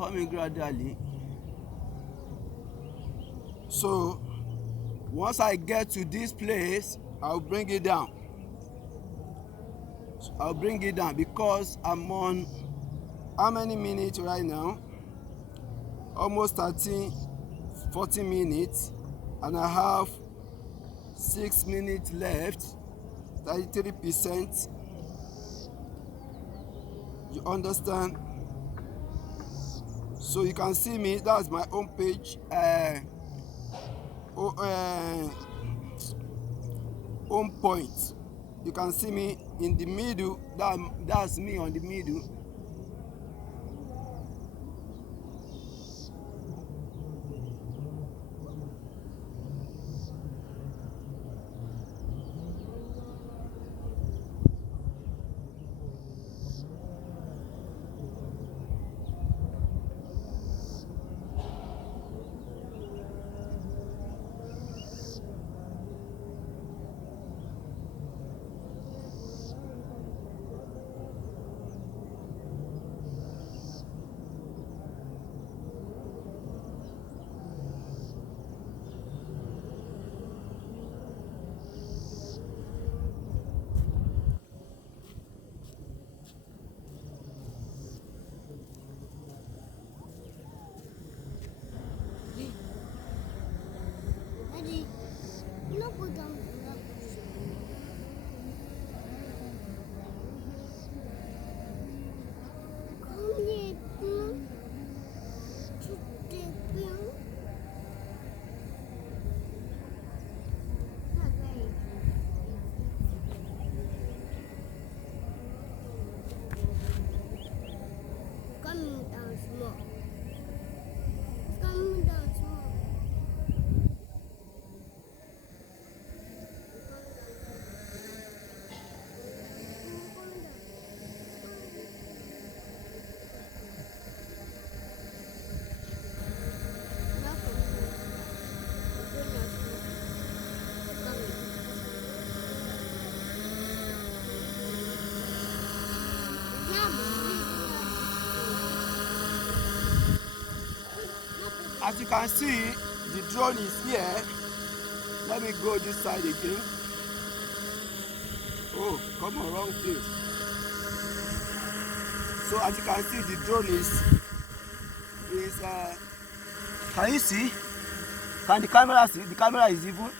coming gradually. So once I get to this place, I'll bring it down. I'll bring it down because I'm on how many minutes right now? Almost 40 minutes, and I have 6 minutes left, 33%. You understand? So you can see me, that's my home page. Home point. You can see me in the middle. That's me on the middle. As you can see, the drone is here. Let me go this side again. Oh, come on, wrong place. So as you can see, the drone is can you see? Can the camera see? The camera is even